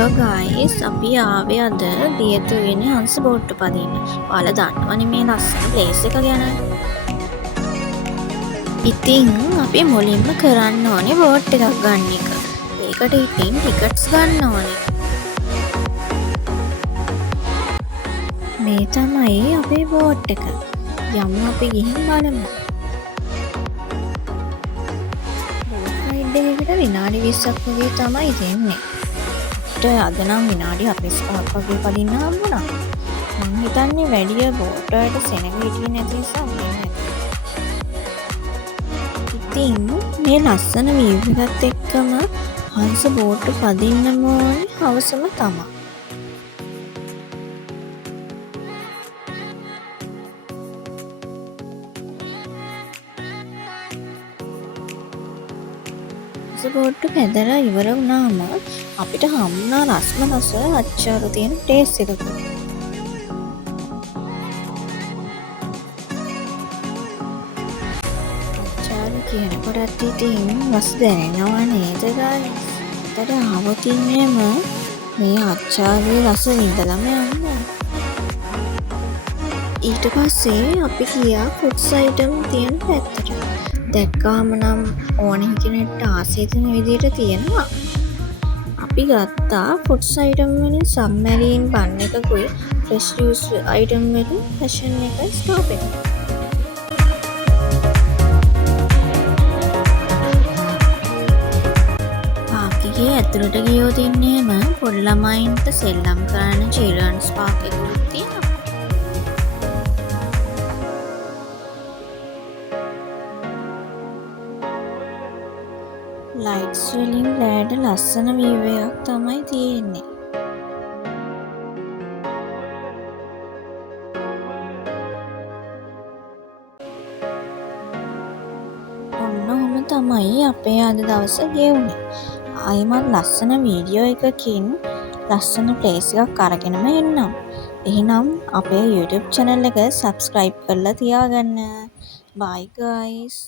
Hello guys අපි ආවේ අද දියතුවිනේ හංස බෝට්ටු පදින්න. ඔයාලා දන්නවනේ මේ ලස්සන ප්ලේස් එක ගැන. ඉතින් අපි මුලින්ම කරන්න ඕනේ බෝට් එකක් ගන්න එක. ඒකට ඉතින් ටිකට්ස් ගන්න ඕනේ. මේ තමයි අපේ බෝට් එක. යමු අපි ගිහින් බලමු. බෝට් රයිඩ් එකකට විනාඩි 20ක් වගේ තමයි දෙන්නේ. අද නම් විනාඩි 45ක් වගේ පදින්න හම්බුණා. මං හිතන්නේ වැඩිය බෝට් වලට සෙනග හිටියේ නැති නිසා වෙන්නේ. ඉතින් මේ ලස්සන වීව් එකත් එක්කම හංස බෝට්ටු පදින්නම ඕනේ හවසම තමයි. හංස බෝට්ටු පැදලා ඉවර වුණාම අපිට හම්බුණා රස්ම රස අච්චාරු තියෙන ටේස් එකක්. අච්චාරු කියනකොටත් ඉතින් රස දැනෙනවා නේද ගයිස්? අතට ආවොතින්නෙම මේ අච්චාරුවේ රස විඳලම යන්න. ඊට පස්සේ අපි ගියා ෆුඩ්ස් අයිටම් තියෙන පැත්තට. දැක්කාම නම් ඕනෙම කෙනෙක්ට ආසයි දෙන විදිහට තියෙනවා. අපි ගත්තා ෆුඩ්ස් අයිටම් වලින් සබ්මැරීන් බන් එකකුයි ෆ්‍රෙෂ් ජූස් අයිටම් වලින් පැෂන් එකයි ස්ටෝප් එක. පාක් එකේ ඇතුළට ගියොත් ඉන්නේම පොඩි ළමයින්ට සෙල්ලම් කරන්න චිල්ඩ්‍රන්ස් පාක් එකකුත් තියෙනවා. ලයිට්ස් වලින් රෑට ලස්සන වීව් එකක් තමයි තියෙන්නේ. ඔන්න ඔහොම තමයි අපේ අද දවස ගෙවුනේ. ආයෙමත් ලස්සන වීඩියෝ එකකින් ලස්සන ප්ලේස් එකක් අරගෙනම එන්නම්. එහෙනම් අපේ YouTube channel එක subscribe කරලා තියාගන්න. Bye guys.